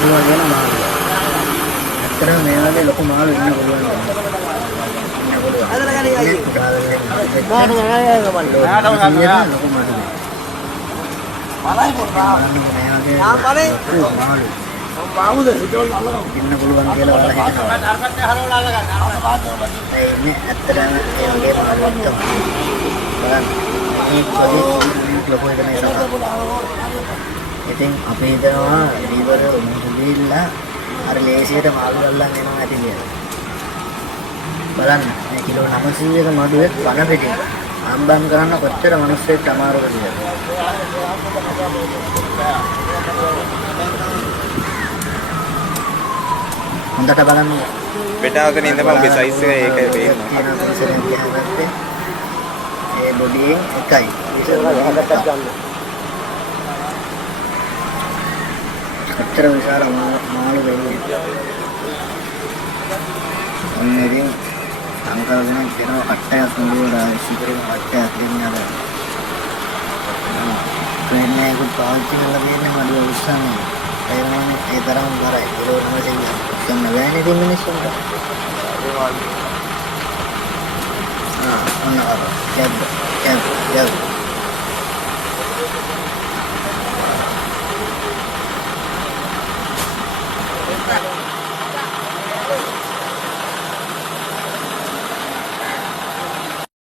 අරුවා කියන මාළුව. ඇත්තටම මේ වගේ ලොකු මාළු ඉන්න පුළුවන්. ලොකු මාළු. මාළුද ඉන්න පුළුවන් කියලා වල හිතනවා. මේ ඇත්තටම ඒ වගේ මාළුවක් තමයි. බලන්න මේ පොඩි ලොකු එකක් නේ. ඉතින් අපි හිතනවා ඊවර මුදුලිලා අර ලේසියට මාළු ගල්ලන් එනවා ඇති කියලා. බලන්න මේ කිලෝ 900ක මඩුවේ වන පිටින් අම්බම් කරන්න කොච්චර මිනිස්සෙක් අමාරුද කියලා. හොඳට බලන්න. පිටාවකන ඉඳපන් ඔබේ සයිස් එක ඒකයි පේන්නේ. ඒ බොඩියෙන් එකයි. විශේෂයෙන්ම ගන්න. කොච්චර විශාල මාළු වෙන්නේ. ඔන්නේදී සංකල්පන කරන කට්ටය සම්බෝධා සිකරන කට්ටය දෙන්නා. ප්‍රේමයෙන් පාවිච්චි කරලා දෙන්නේ මඩුව උස්සන්නේ. ඒ තරම් කරයි. ඒක තමයි සම්ම වැන්නේ දෙන්නේ මිනිස්සුන්ට. ඔන්න අර.